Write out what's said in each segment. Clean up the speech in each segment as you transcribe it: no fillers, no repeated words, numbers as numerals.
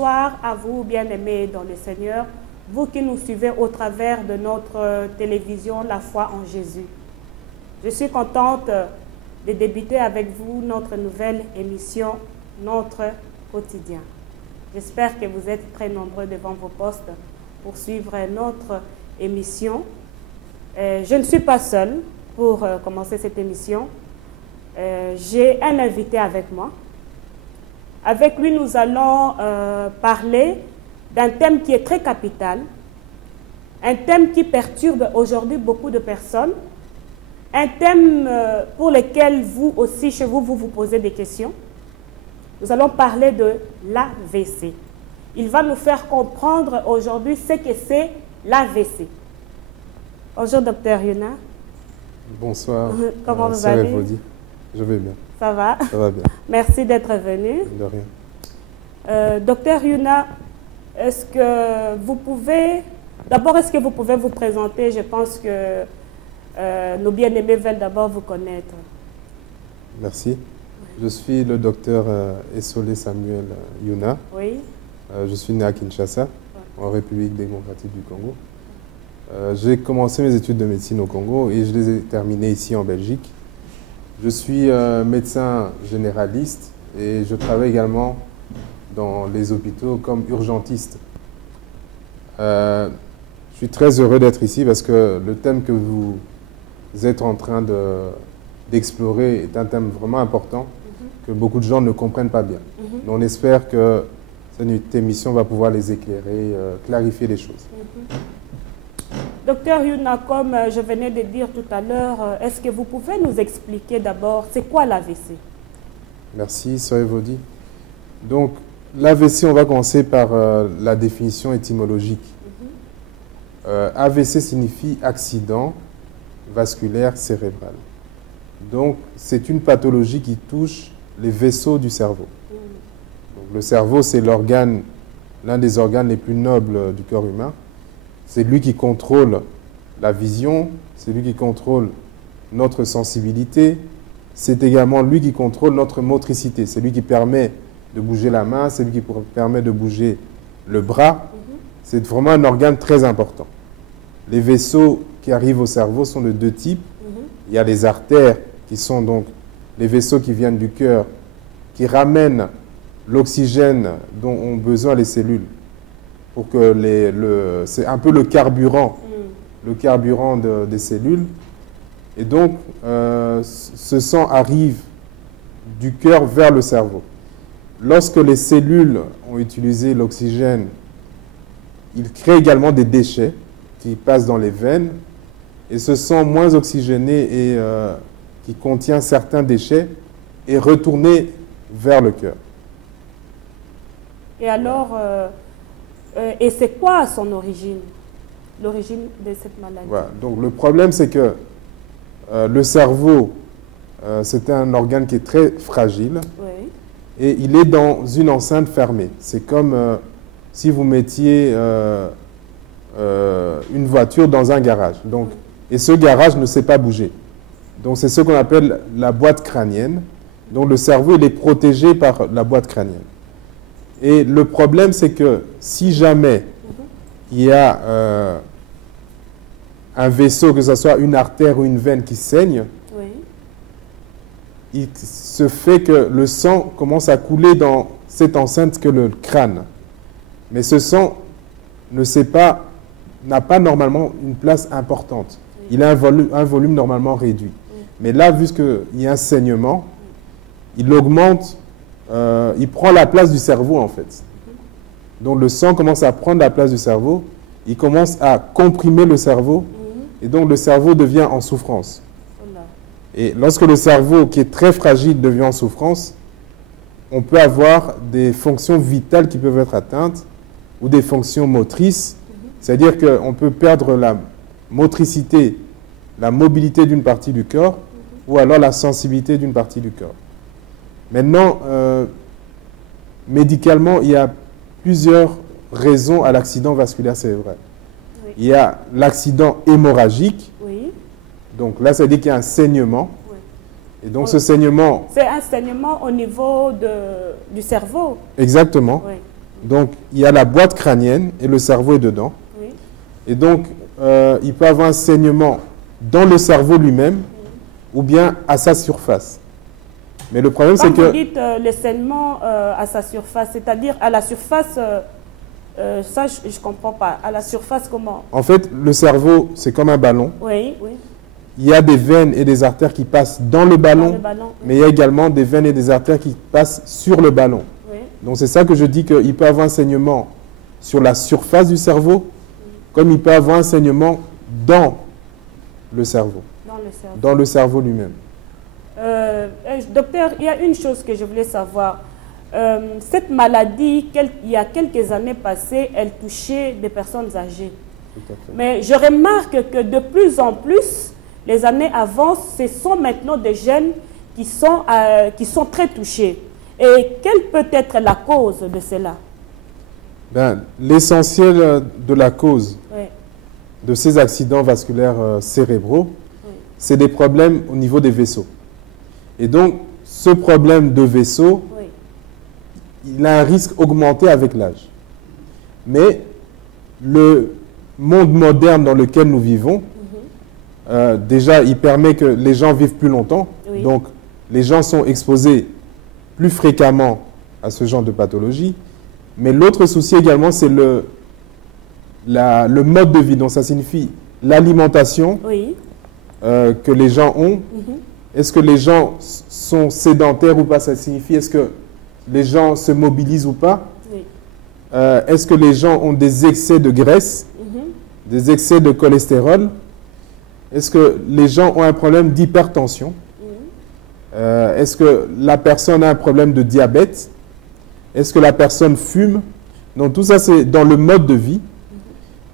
Bonsoir à vous, bien-aimés dans le Seigneur, vous qui nous suivez au travers de notre télévision La Foi en Jésus. Je suis contente de débuter avec vous notre nouvelle émission, Notre Quotidien. J'espère que vous êtes très nombreux devant vos postes pour suivre notre émission. Je ne suis pas seule pour commencer cette émission. J'ai un invité avec moi. Avec lui, nous allons parler d'un thème qui est très capital, un thème qui perturbe aujourd'hui beaucoup de personnes, un thème pour lequel vous aussi, chez vous, vous posez des questions. Nous allons parler de l'AVC. Il va nous faire comprendre aujourd'hui ce que c'est l'AVC. Bonjour, docteur Yuna. Bonsoir. Comment vous allez? Je vais bien. Ça va? Ça va bien. Merci d'être venu. De rien. Docteur Yuna, est-ce que vous pouvez... D'abord, est-ce que vous pouvez vous présenter? Je pense que nos bien-aimés veulent d'abord vous connaître. Merci. Je suis le docteur Essolé Samuel Yuna. Oui. Je suis né à Kinshasa, en République démocratique du Congo. J'ai commencé mes études de médecine au Congo et je les ai terminées ici en Belgique. Je suis médecin généraliste et je travaille également dans les hôpitaux comme urgentiste. Je suis très heureux d'être ici parce que le thème que vous êtes en train d'explorer est un thème vraiment important que beaucoup de gens ne comprennent pas bien. Mais on espère que cette émission va pouvoir les éclairer, clarifier les choses. Docteur Yuna, comme je venais de dire tout à l'heure, est-ce que vous pouvez nous expliquer d'abord c'est quoi l'AVC? Merci, Sœur Evody. Donc, l'AVC, on va commencer par la définition étymologique. AVC signifie accident vasculaire cérébral. Donc, c'est une pathologie qui touche les vaisseaux du cerveau. Donc, le cerveau, c'est l'organe, l'un des organes les plus nobles du corps humain. C'est lui qui contrôle la vision, c'est lui qui contrôle notre sensibilité, c'est également lui qui contrôle notre motricité. C'est lui qui permet de bouger la main, c'est lui qui permet de bouger le bras. C'est vraiment un organe très important. Les vaisseaux qui arrivent au cerveau sont de deux types. Il y a les artères qui sont donc les vaisseaux qui viennent du cœur, qui ramènent l'oxygène dont ont besoin les cellules. Pour que c'est un peu le carburant des cellules. Et donc, ce sang arrive du cœur vers le cerveau. Lorsque les cellules ont utilisé l'oxygène, il crée également des déchets qui passent dans les veines. Et ce sang moins oxygéné et qui contient certains déchets est retourné vers le cœur. Et alors... et c'est quoi son origine, l'origine de cette maladie? Voilà. Donc le problème, c'est que le cerveau, c'est un organe qui est très fragile. Oui. Et il est dans une enceinte fermée. C'est comme si vous mettiez une voiture dans un garage. Donc, et ce garage ne sait pas bouger. Donc c'est ce qu'on appelle la boîte crânienne. Donc le cerveau, il est protégé par la boîte crânienne. Et le problème, c'est que si jamais il y a un vaisseau, que ce soit une artère ou une veine qui saigne, il se fait que le sang commence à couler dans cette enceinte que le crâne. Mais ce sang n'a pas normalement une place importante. Il a un volume normalement réduit. Mais là, vu qu'il y a un saignement, il augmente. Il prend la place du cerveau, en fait. Donc, le sang commence à prendre la place du cerveau. Il commence à comprimer le cerveau. Et donc, le cerveau devient en souffrance. Et lorsque le cerveau, qui est très fragile, devient en souffrance, on peut avoir des fonctions vitales qui peuvent être atteintes ou des fonctions motrices. C'est-à-dire qu'on peut perdre la motricité, la mobilité d'une partie du corps ou alors la sensibilité d'une partie du corps. Maintenant, médicalement, il y a plusieurs raisons à l'accident vasculaire cérébral. Oui. Il y a l'accident hémorragique. Oui. Donc là, ça veut dire qu'il y a un saignement. Oui. Et donc ce saignement... C'est un saignement au niveau du cerveau. Exactement. Oui. Donc, il y a la boîte crânienne et le cerveau est dedans. Oui. Et donc, il peut avoir un saignement dans le cerveau lui-même ou bien à sa surface. Mais le problème, c'est Quand que... vous dites le saignement à sa surface, c'est-à-dire à la surface, ça je ne comprends pas. À la surface, comment? En fait, le cerveau, c'est comme un ballon. Oui, oui. Il y a des veines et des artères qui passent dans le ballon, Dans le ballon, oui. mais il y a également des veines et des artères qui passent sur le ballon. Oui. Donc c'est ça que je dis qu'il peut avoir un saignement sur la surface du cerveau, comme il peut avoir un saignement dans le cerveau, dans le cerveau lui-même. Docteur, il y a une chose que je voulais savoir. Cette maladie, il y a quelques années passées, elle touchait des personnes âgées. Tout à fait. Mais je remarque que de plus en plus, les années avancent, ce sont maintenant des jeunes qui sont très touchés. Et quelle peut être la cause de cela? Ben, l'essentiel de la cause Oui. de ces accidents vasculaires cérébraux, Oui. c'est des problèmes au niveau des vaisseaux. Et donc, ce problème de vaisseau, Oui. il a un risque augmenté avec l'âge. Mais le monde moderne dans lequel nous vivons, déjà, il permet que les gens vivent plus longtemps. Oui. Donc, les gens sont exposés plus fréquemment à ce genre de pathologie. Mais l'autre souci également, c'est le mode de vie. Donc, ça signifie l'alimentation Oui. que les gens ont. Est-ce que les gens sont sédentaires ou pas? Ça signifie est-ce que les gens se mobilisent ou pas? Oui. Est-ce que les gens ont des excès de graisse, des excès de cholestérol? Est-ce que les gens ont un problème d'hypertension? Est-ce que la personne a un problème de diabète? Est-ce que la personne fume? Donc tout ça, c'est dans le mode de vie.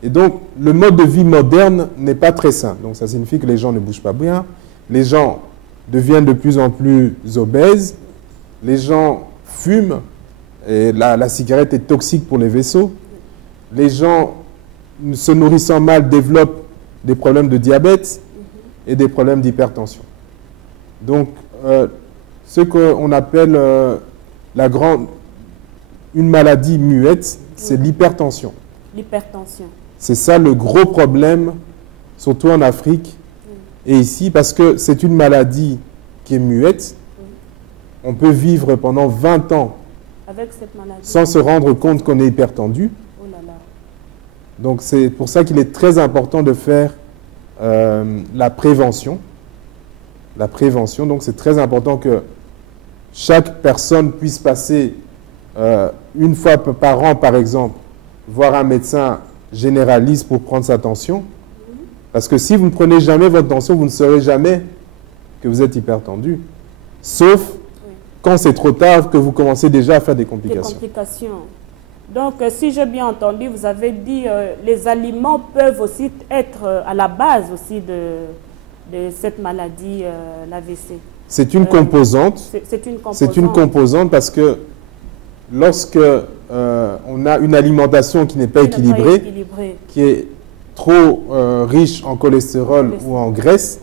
Et donc, le mode de vie moderne n'est pas très sain. Donc ça signifie que les gens ne bougent pas bien. Les gens deviennent de plus en plus obèses. Les gens fument. Et la cigarette est toxique pour les vaisseaux. Les gens, se nourrissant mal, développent des problèmes de diabète et des problèmes d'hypertension. Donc, ce qu'on appelle une maladie muette, c'est l'hypertension. L'hypertension. C'est ça le gros problème, surtout en Afrique et ici, parce que c'est une maladie qui est muette. On peut vivre pendant 20 ans avec cette maladie, sans se rendre compte qu'on est hypertendu. Oh là là. Donc c'est pour ça qu'il est très important de faire la prévention. La prévention, donc c'est très important que chaque personne puisse passer une fois par an, par exemple, voir un médecin généraliste pour prendre sa tension. Parce que si vous ne prenez jamais votre tension, vous ne saurez jamais que vous êtes hypertendu. Sauf quand c'est trop tard, que vous commencez déjà à faire des complications. Des complications. Donc, si j'ai bien entendu, vous avez dit les aliments peuvent aussi être à la base aussi de cette maladie, l'AVC. C'est une composante. C'est une composante. C'est une composante parce que lorsque on a une alimentation qui n'est pas équilibrée, qui est trop riche en cholestérol ou en graisse,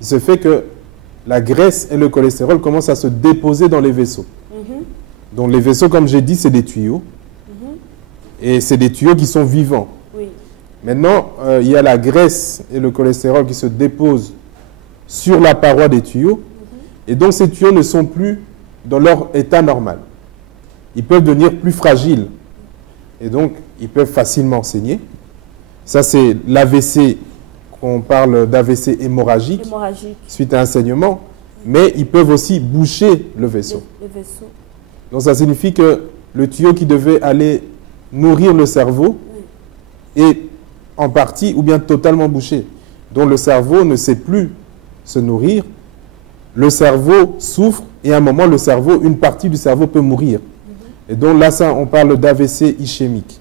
il se fait que la graisse et le cholestérol commencent à se déposer dans les vaisseaux. Donc les vaisseaux, comme j'ai dit, c'est des tuyaux. Et c'est des tuyaux qui sont vivants. Oui. Maintenant, il y a la graisse et le cholestérol qui se déposent sur la paroi des tuyaux. Et donc ces tuyaux ne sont plus dans leur état normal. Ils peuvent devenir plus fragiles. Et donc, ils peuvent facilement saigner. Ça, c'est l'AVC, qu'on parle d'AVC hémorragique, suite à un saignement. Mais ils peuvent aussi boucher le vaisseau. Le vaisseau. Donc, ça signifie que le tuyau qui devait aller nourrir le cerveau est en partie ou bien totalement bouché. Donc, le cerveau ne sait plus se nourrir. Le cerveau souffre et à un moment, une partie du cerveau peut mourir. Et donc là, ça, on parle d'AVC ischémique.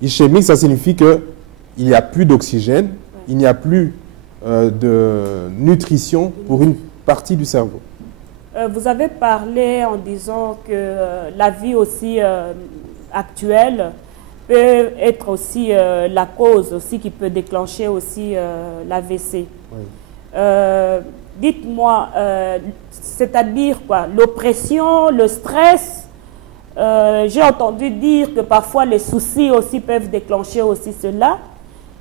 Ischémique, ça signifie qu'il n'y a plus d'oxygène, il n'y a plus de nutrition pour une partie du cerveau. Vous avez parlé en disant que la vie aussi actuelle peut être aussi la cause aussi qui peut déclencher aussi l'AVC. Oui. Dites-moi, c'est-à-dire quoi? L'oppression, le stress, J'ai entendu dire que parfois les soucis aussi peuvent déclencher aussi cela.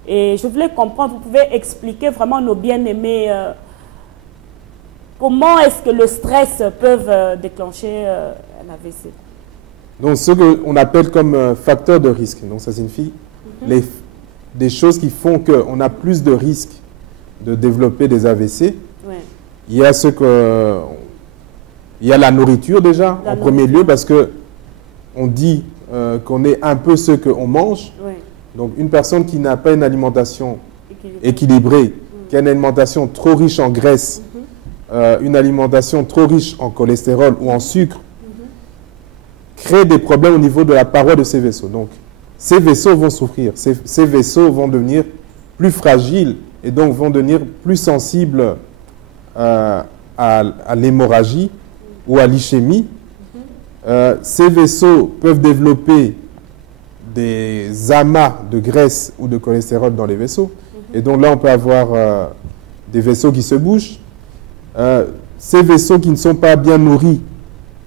Et je voulais comprendre, vous pouvez expliquer vraiment nos bien-aimés comment est-ce que le stress peut déclencher un AVC? Donc, ce qu'on appelle comme facteur de risque, donc ça signifie des choses qui font qu'on a plus de risques de développer des AVC. Ouais. Il y a il y a la nourriture déjà, en premier lieu, parce que on dit qu'on est un peu ce qu'on mange. Ouais. Donc, une personne qui n'a pas une alimentation équilibrée, qui a une alimentation trop riche en graisse, une alimentation trop riche en cholestérol ou en sucre, crée des problèmes au niveau de la paroi de ces vaisseaux. Donc, ces vaisseaux vont souffrir. Ces vaisseaux vont devenir plus fragiles et donc vont devenir plus sensibles à l'hémorragie ou à l'ischémie. Ces vaisseaux peuvent développer des amas de graisse ou de cholestérol dans les vaisseaux. Et donc là, on peut avoir des vaisseaux qui se bougent. Ces vaisseaux qui ne sont pas bien nourris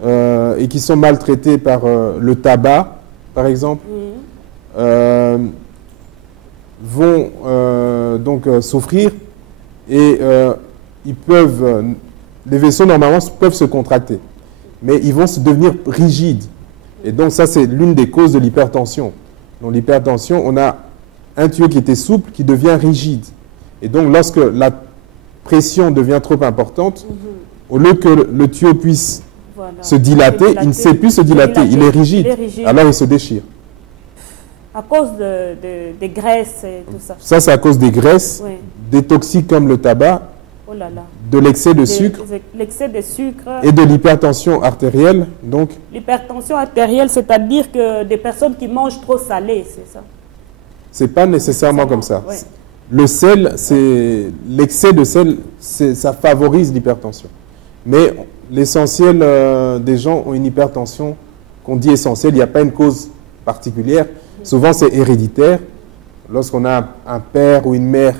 et qui sont maltraités par le tabac, par exemple, vont donc souffrir et les vaisseaux normalement peuvent se contracter, mais ils vont se devenir rigides. Et donc ça, c'est l'une des causes de l'hypertension. Dans l'hypertension, on a un tuyau qui était souple qui devient rigide. Et donc lorsque la pression devient trop importante, au lieu que le tuyau puisse se dilater, il ne sait plus se dilater, il est rigide, alors il se déchire. À cause des graisses et tout ça. Ça, c'est à cause des graisses, des toxiques comme le tabac, de l'excès de sucre, et de l'hypertension artérielle. Donc, l'hypertension artérielle, c'est-à-dire que des personnes qui mangent trop salé, c'est ça? C'est pas nécessairement comme ça. Ouais. Le sel, l'excès de sel, ça favorise l'hypertension. Mais l'essentiel des gens ont une hypertension qu'on dit essentielle. Il n'y a pas une cause particulière. Souvent, c'est héréditaire. Lorsqu'on a un père ou une mère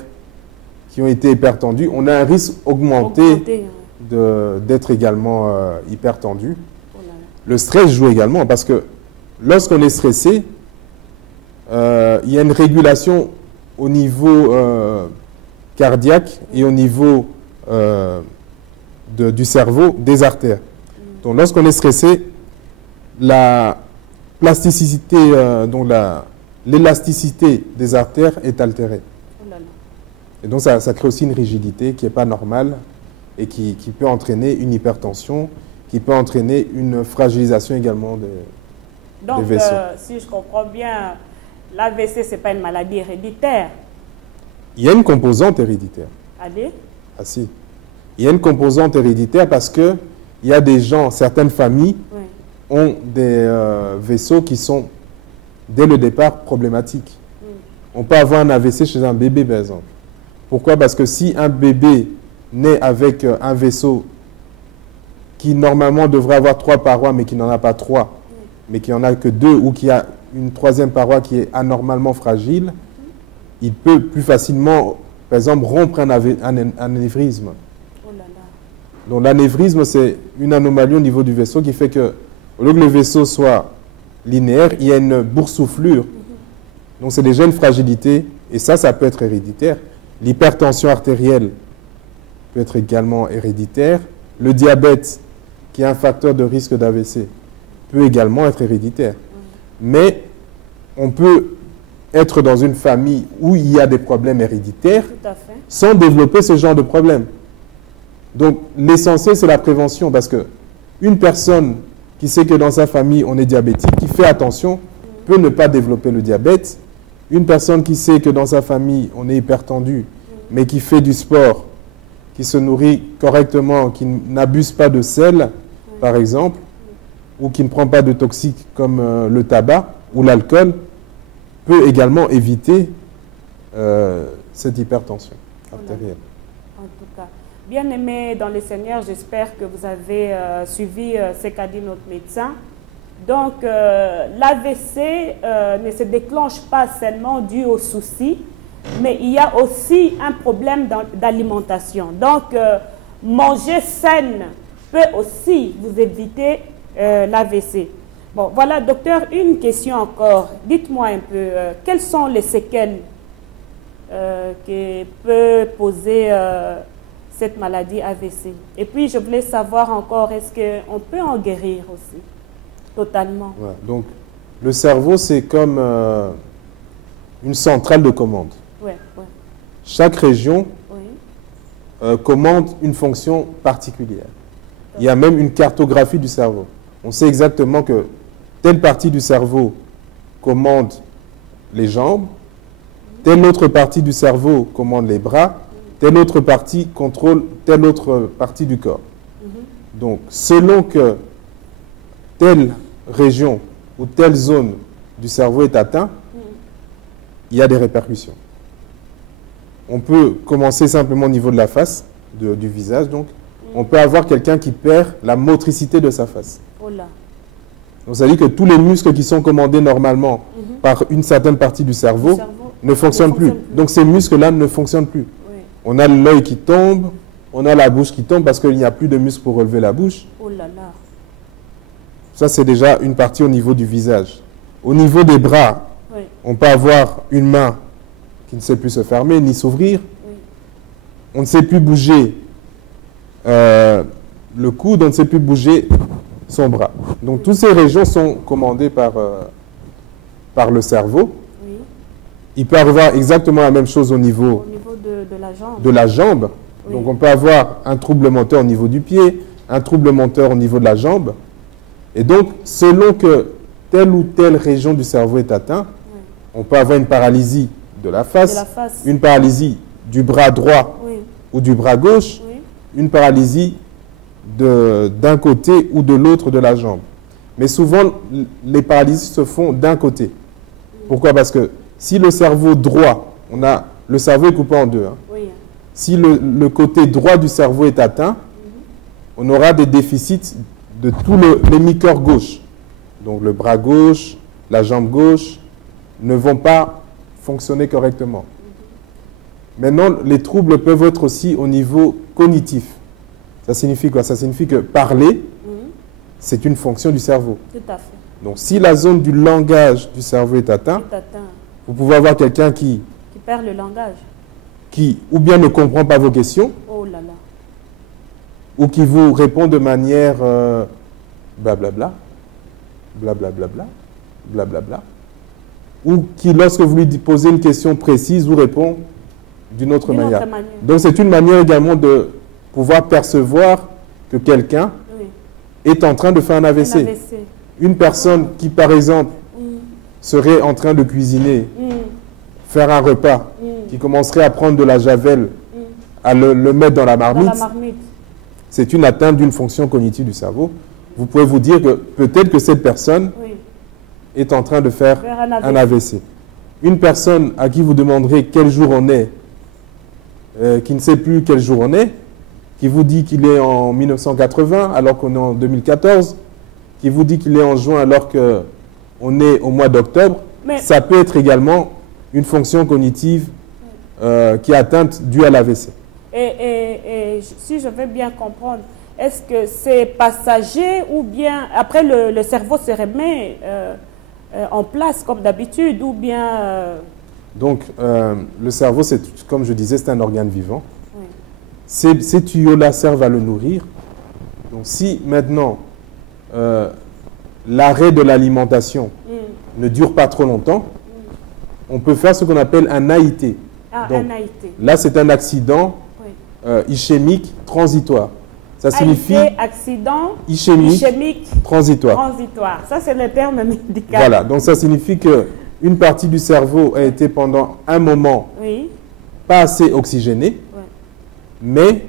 qui ont été hypertendus, on a un risque augmenté d'être également hypertendu. Le stress joue également parce que lorsqu'on est stressé, il y a une régulation au niveau cardiaque et au niveau du cerveau, des artères. Donc lorsqu'on est stressé, la plasticité, donc l'élasticité des artères est altérée. Et donc ça crée aussi une rigidité qui n'est pas normale et qui peut entraîner une hypertension, qui peut entraîner une fragilisation également des vaisseaux. Donc, si je comprends bien, l'AVC, ce n'est pas une maladie héréditaire. Il y a une composante héréditaire. Allez. Ah si. Il y a une composante héréditaire parce qu'il y a des gens, certaines familles ont des vaisseaux qui sont, dès le départ, problématiques. On peut avoir un AVC chez un bébé, par exemple. Pourquoi? Parce que si un bébé naît avec un vaisseau qui normalement devrait avoir 3 parois, mais qui n'en a pas 3, mais qui n'en a que 2, ou qui a une 3e paroi qui est anormalement fragile, il peut plus facilement, par exemple, rompre un anévrisme. Oh là là. Donc l'anévrisme, c'est une anomalie au niveau du vaisseau qui fait que, au lieu que le vaisseau soit linéaire, il y a une boursouflure. Donc c'est déjà une fragilité, et ça peut être héréditaire. L'hypertension artérielle peut être également héréditaire. Le diabète, qui est un facteur de risque d'AVC, peut également être héréditaire. Mais on peut être dans une famille où il y a des problèmes héréditaires sans développer ce genre de problème. Donc l'essentiel, c'est la prévention, parce que une personne qui sait que dans sa famille on est diabétique, qui fait attention, peut ne pas développer le diabète. Une personne qui sait que dans sa famille on est hypertendu, mais qui fait du sport, qui se nourrit correctement, qui n'abuse pas de sel, par exemple, ou qui ne prend pas de toxiques comme le tabac ou l'alcool, peut également éviter cette hypertension artérielle. En tout cas, bien aimé dans le Seigneur, j'espère que vous avez suivi ce qu'a dit notre médecin. Donc, l'AVC ne se déclenche pas seulement dû aux soucis, mais il y a aussi un problème d'alimentation. Donc, manger sain peut aussi vous éviter l'AVC. Bon, voilà, docteur, une question encore. Dites-moi un peu, quelles sont les séquelles que peut poser cette maladie AVC? Et puis, je voulais savoir encore, est-ce qu'on peut en guérir aussi, totalement? Voilà. Donc, le cerveau, c'est comme une centrale de commande. Ouais, ouais. Chaque région Oui. commande une fonction particulière. Il y a même une cartographie du cerveau. On sait exactement que telle partie du cerveau commande les jambes, telle autre partie du cerveau commande les bras, telle autre partie contrôle telle autre partie du corps. Donc, selon que telle région ou telle zone du cerveau est atteinte, il y a des répercussions. On peut commencer simplement au niveau de la face, du visage, donc. On peut avoir quelqu'un qui perd la motricité de sa face. Oh là. Donc, ça veut dire que tous les muscles qui sont commandés normalement par une certaine partie du cerveau ne fonctionnent plus. Donc, ces muscles-là ne fonctionnent plus. Oui. On a l'œil qui tombe, on a la bouche qui tombe parce qu'il n'y a plus de muscles pour relever la bouche. Oh là là. Ça, c'est déjà une partie au niveau du visage. Au niveau des bras, Oui. on peut avoir une main qui ne sait plus se fermer ni s'ouvrir. Oui. On ne sait plus bouger le coude, on ne sait plus bouger son bras. Donc, toutes ces régions sont commandées par le cerveau. Oui. Il peut avoir exactement la même chose au niveau Au niveau de la jambe. de la jambe. Oui. Donc, on peut avoir un trouble moteur au niveau du pied, un trouble moteur au niveau de la jambe. Et donc, selon que telle ou telle région du cerveau est atteinte, Oui. on peut avoir une paralysie de la face, De la face. une paralysie du bras droit Oui. ou du bras gauche, Oui. une paralysie d'un côté ou de l'autre de la jambe. Mais souvent, les paralysies se font d'un côté. Pourquoi? Parce que si le cerveau droit, le cerveau est coupé en deux. Hein. Oui. Si le côté droit du cerveau est atteint, on aura des déficits de tous les mi-corps gauche. Donc le bras gauche, la jambe gauche ne vont pas fonctionner correctement. Maintenant, les troubles peuvent être aussi au niveau cognitif. Ça signifie quoi? Ça signifie que parler, c'est une fonction du cerveau. Tout à fait. Donc si la zone du langage du cerveau est atteinte, Tout atteint. vous pouvez avoir quelqu'un qui Perd le langage. ou bien ne comprend pas vos questions, Oh là là. ou qui vous répond de manière blablabla, blablabla, blablabla, ou qui, lorsque vous lui posez une question précise, vous répond d'une autre manière. Donc c'est une manière également de pouvoir percevoir que quelqu'un Oui. est en train de faire un AVC. Un AVC. Une personne qui, par exemple, serait en train de cuisiner, faire un repas, qui commencerait à prendre de la javel, à le mettre dans la marmite, c'est une atteinte d'une fonction cognitive du cerveau. Vous pouvez vous dire que peut-être que cette personne est en train de faire un AVC. Une personne à qui vous demanderez quel jour on est, qui ne sait plus quel jour on est, qui vous dit qu'il est en 1980 alors qu'on est en 2014, qui vous dit qu'il est en juin alors qu'on est au mois d'octobre, ça peut être également une fonction cognitive qui est atteinte due à l'AVC. Et si je veux bien comprendre, est-ce que c'est passager ou bien après le cerveau se remet en place comme d'habitude ou bien... Donc, le cerveau, comme je disais, c'est un organe vivant. Oui. Ces tuyaux-là servent à le nourrir. Donc, si maintenant l'arrêt de l'alimentation ne dure pas trop longtemps, on peut faire ce qu'on appelle un AIT. Ah, donc, un AIT. Là, c'est un accident ischémique transitoire. Ça signifie accident ischémique transitoire. Transitoire. Ça, c'est le terme médical. Voilà. Donc, ça signifie qu'une partie du cerveau a été pendant un moment pas assez oxygénée, mais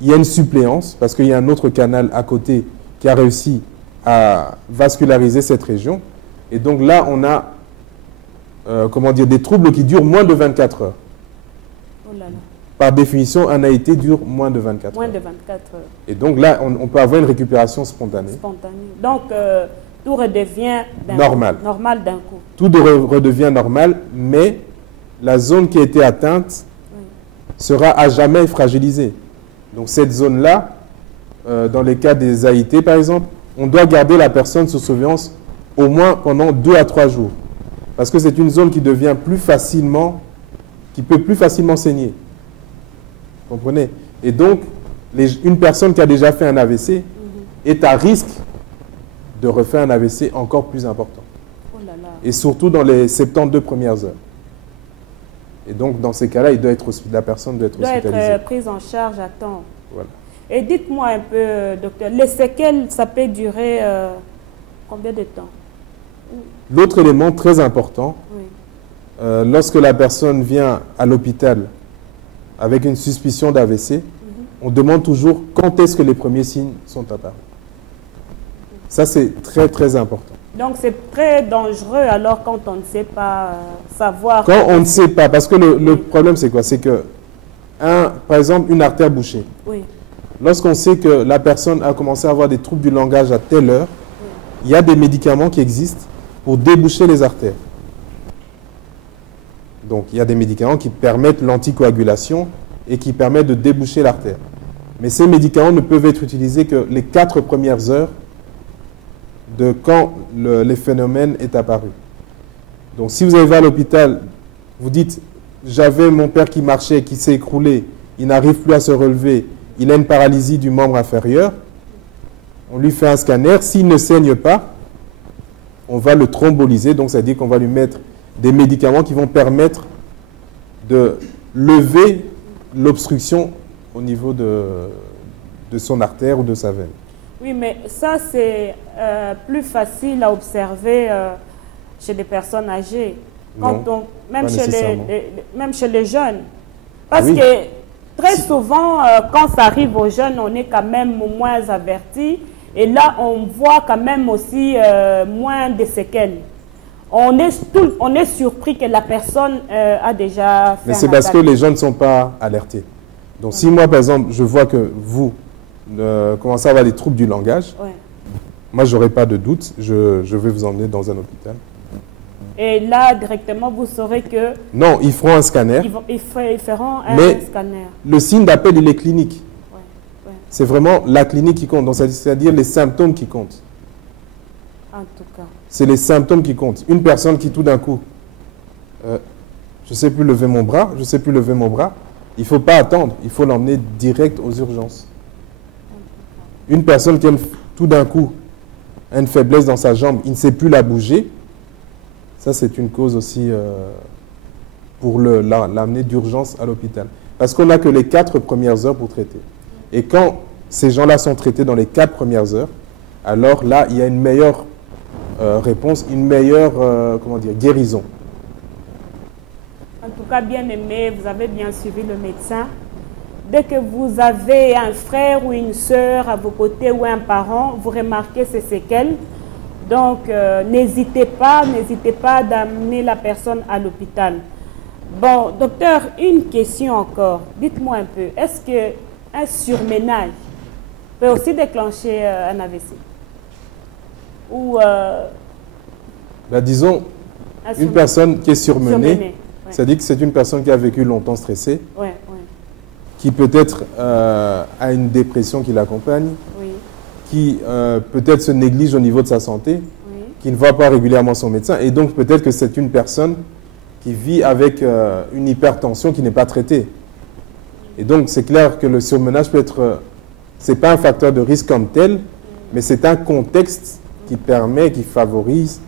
il y a une suppléance parce qu'il y a un autre canal à côté qui a réussi à vasculariser cette région. Et donc là, on a des troubles qui durent moins de 24 heures. Oh là là. Par définition, un AIT dure moins de 24 heures. Moins de 24 heures. Et donc là, on peut avoir une récupération spontanée. Donc, tout redevient normal. Normal d'un coup. Tout redevient normal, mais la zone qui a été atteinte sera à jamais fragilisée. Donc cette zone-là, dans les cas des AIT par exemple, on doit garder la personne sous surveillance au moins pendant 2 à 3 jours. Parce que c'est une zone qui devient plus facilement, qui peut plus facilement saigner. Vous comprenez? Et donc, une personne qui a déjà fait un AVC est à risque de refaire un AVC encore plus important. Oh là là. Et surtout dans les 72 premières heures. Et donc, dans ces cas-là, la personne doit être hospitalisée. Doit être prise en charge à temps. Voilà. Et dites-moi un peu, docteur, les séquelles, ça peut durer combien de temps? L'autre élément très important, Oui. lorsque la personne vient à l'hôpital avec une suspicion d'AVC, on demande toujours quand est-ce que les premiers signes sont apparus. Ça, c'est très, très important. Donc, c'est très dangereux alors quand on ne sait pas savoir. Quand on ne sait pas, parce que le problème, c'est quoi? C'est que, par exemple, une artère bouchée. Oui. Lorsqu'on sait que la personne a commencé à avoir des troubles du langage à telle heure, il y a des médicaments qui existent pour déboucher les artères. Donc, il y a des médicaments qui permettent l'anticoagulation et qui permettent de déboucher l'artère. Mais ces médicaments ne peuvent être utilisés que les 4 premières heures de quand le phénomène est apparu. Donc, si vous arrivez à l'hôpital, vous dites « j'avais mon père qui marchait, qui s'est écroulé, il n'arrive plus à se relever, il a une paralysie du membre inférieur », on lui fait un scanner. S'il ne saigne pas, on va le thromboliser, donc ça veut dire qu'on va lui mettre des médicaments qui vont permettre de lever l'obstruction au niveau de son artère ou de sa veine. Oui, mais ça, c'est plus facile à observer chez des personnes âgées. Quand Non, même, même chez les jeunes. Ah Parce oui. que très souvent, quand ça arrive aux jeunes, on est quand même moins avertis. Et là, on voit quand même aussi moins de séquelles. On est surpris que la personne a déjà fait Mais c'est parce que les gens ne sont pas alertés. Donc, si moi, par exemple, je vois que vous commencez à avoir des troubles du langage, Ouais. moi, je n'aurai pas de doute, je vais vous emmener dans un hôpital. Et là, directement, vous saurez que Non, ils feront un scanner. ils feront un Mais- scanner. Le signe d'appel, il est clinique. Ouais, ouais, C'est vraiment la clinique qui compte. Donc, c'est-à-dire les symptômes qui comptent. en tout cas. C'est les symptômes qui comptent. Une personne qui, tout d'un coup, je ne sais plus lever mon bras, il ne faut pas attendre. Il faut l'emmener direct aux urgences. Une personne qui, tout d'un coup, a une faiblesse dans sa jambe, il ne sait plus la bouger, ça, c'est une cause aussi pour l'amener d'urgence à l'hôpital. Parce qu'on n'a que les 4 premières heures pour traiter. Et quand ces gens-là sont traités dans les 4 premières heures, alors là, il y a une meilleure réponse, une meilleure guérison. En tout cas, bien aimé, vous avez bien suivi le médecin. Dès que vous avez un frère ou une sœur à vos côtés ou un parent, vous remarquez ces séquelles. Donc, n'hésitez pas d'amener la personne à l'hôpital. Bon, docteur, une question encore. Dites-moi un peu, est-ce qu'un surménage peut aussi déclencher un AVC? Ou Disons, un une surmenage? personne qui est surmenée, Ouais. c'est-à-dire que c'est une personne qui a vécu longtemps stressée, Ouais, ouais, qui peut-être a une dépression qui l'accompagne, oui, qui peut-être se néglige au niveau de sa santé, oui. qui ne voit pas régulièrement son médecin, et donc peut-être que c'est une personne qui vit avec une hypertension qui n'est pas traitée. Et donc c'est clair que le surmenage peut être, c'est pas un facteur de risque comme tel, mais c'est un contexte qui permet, qui favorise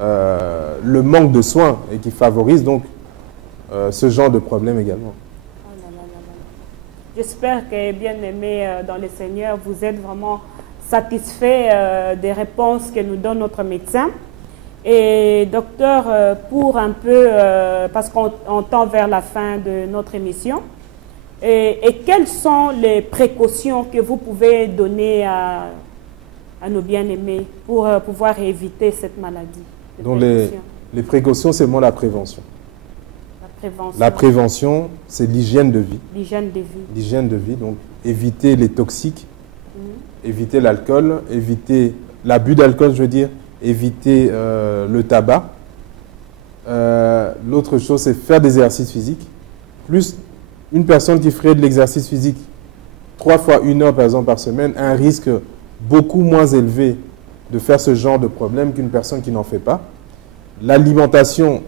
le manque de soins et qui favorise donc ce genre de problème également. Oh là là là là. J'espère que, bien aimé dans le Seigneur, vous êtes vraiment satisfait des réponses que nous donne notre médecin. Et docteur, pour un peu, parce qu'on tend vers la fin de notre émission, et quelles sont les précautions que vous pouvez donner à nos bien-aimés pour pouvoir éviter cette maladie? Donc les précautions, c'est vraiment la prévention. La prévention. La prévention, c'est l'hygiène de vie. L'hygiène de vie. L'hygiène de vie, donc éviter les toxiques, éviter l'alcool, éviter l'abus d'alcool, je veux dire, éviter le tabac. L'autre chose, c'est faire des exercices physiques. Plus une personne qui ferait de l'exercice physique 3 fois 1 heure, par exemple, par semaine, a un risque beaucoup moins élevé de faire ce genre de problème qu'une personne qui n'en fait pas. L'alimentation,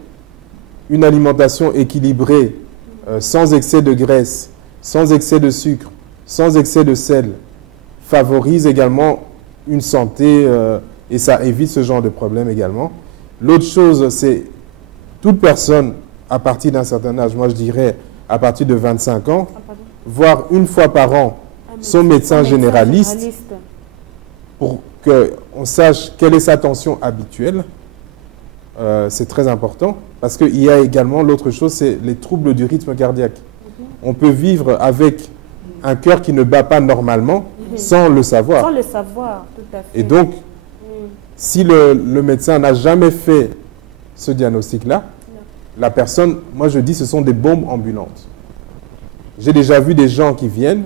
une alimentation équilibrée, sans excès de graisse, sans excès de sucre, sans excès de sel, favorise également une santé et ça évite ce genre de problème également. L'autre chose, c'est toute personne à partir d'un certain âge, moi je dirais à partir de 25 ans, voir une fois par an son médecin généraliste pour qu'on sache quelle est sa tension habituelle. C'est très important parce qu'il y a également l'autre chose, c'est les troubles du rythme cardiaque. On peut vivre avec un cœur qui ne bat pas normalement sans le savoir. Sans le savoir, tout à fait. Et donc, si le médecin n'a jamais fait ce diagnostic-là, la personne, moi je dis, ce sont des bombes ambulantes. J'ai déjà vu des gens qui viennent,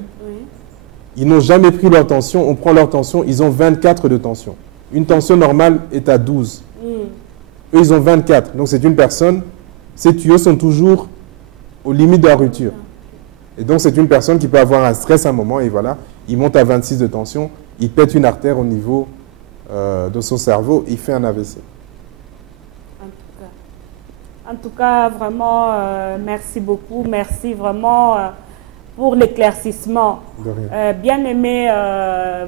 ils n'ont jamais pris leur tension, on prend leur tension, ils ont 24 de tension. Une tension normale est à 12. Eux, ils ont 24. Donc c'est une personne, ces tuyaux sont toujours aux limites de la rupture. Et donc c'est une personne qui peut avoir un stress à un moment et voilà, il monte à 26 de tension, il pète une artère au niveau de son cerveau, il fait un AVC. En tout cas, vraiment, merci beaucoup. Merci vraiment pour l'éclaircissement. Bien aimé,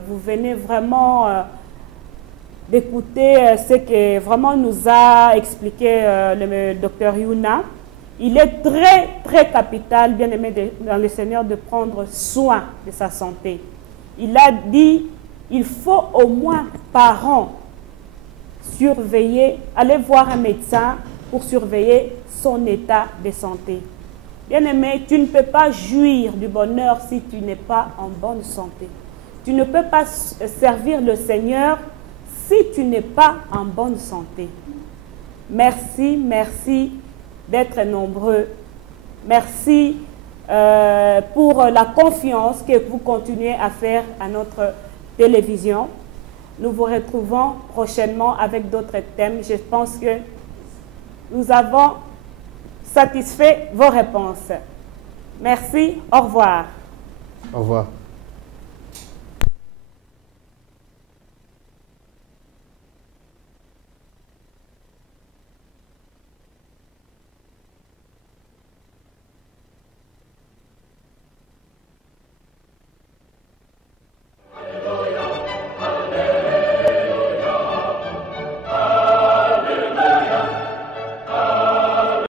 vous venez vraiment d'écouter ce que vraiment nous a expliqué le docteur Youna. Il est très, très capital, bien aimé dans le Seigneur, de prendre soin de sa santé. Il a dit, il faut au moins par an surveiller, aller voir un médecin pour surveiller son état de santé. Bien-aimé, tu ne peux pas jouir du bonheur si tu n'es pas en bonne santé. Tu ne peux pas servir le Seigneur si tu n'es pas en bonne santé. Merci, merci d'être nombreux. Merci pour la confiance que vous continuez à faire à notre télévision. Nous vous retrouvons prochainement avec d'autres thèmes. Je pense que nous avons satisfait vos réponses. Merci, au revoir. Au revoir.